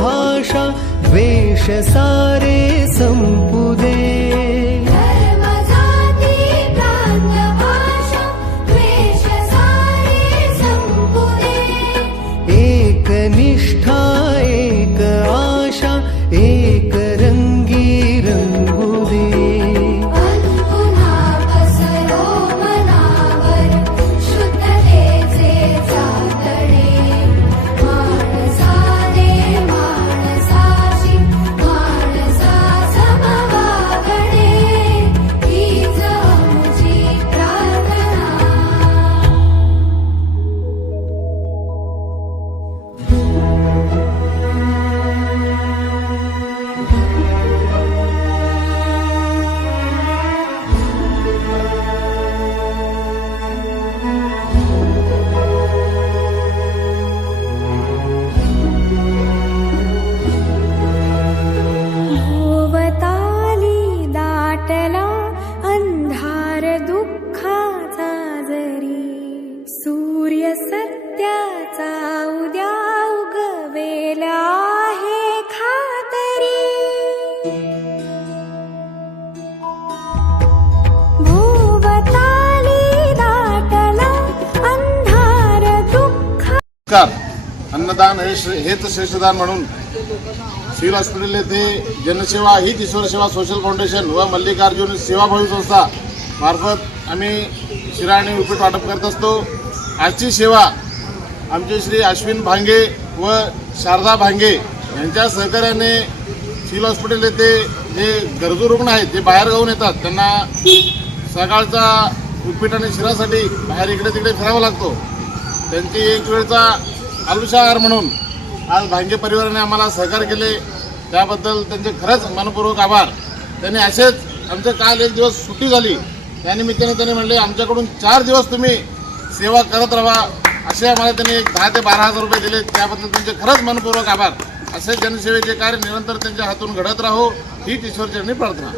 भाषा वेश सारे सम नमस्कार. अन्नदान हे हेच श्रेष्ठदान म्हणून सिव्हिल हॉस्पिटल येथे जनसेवा हीच ईश्वर सेवा सोशल फाउंडेशन व मल्लिकार्जुन सेवाभावी संस्था मार्फत आम्ही शिरा आणि उपीट वाटप करत असतो. आजची सेवा आमचे श्री अश्विन भांगे व शारदा भांगे यांच्या सहकार्याने सिव्हिल हॉस्पिटल येथे जे गरजू रुग्ण आहेत जे बाहेर गाऊन येतात त्यांना सकाळचा उपीट आणि शिरासाठी बाहेर इकडे तिकडे फिरावा लागतो. त्यांची एक वेळचा आलुषाहार म्हणून आज भांगे परिवाराने आम्हाला सहकार्य केले. त्याबद्दल त्यांचे खरंच मनपूर्वक आभार. त्यांनी असेच आमचं काल एक दिवस सुट्टी झाली. त्यानिमित्ताने त्यांनी म्हणले आमच्याकडून चार दिवस तुम्ही सेवा करत राहा. असे आम्हाला त्यांनी एक दहा ते बारा हजार रुपये दिले. त्याबद्दल त्यांचे खरंच मनपूर्वक आभार. असे जनसेवेचे कार्य निरंतर त्यांच्या हातून घडत राहो हीच ईश्वरचरणी प्रार्थना.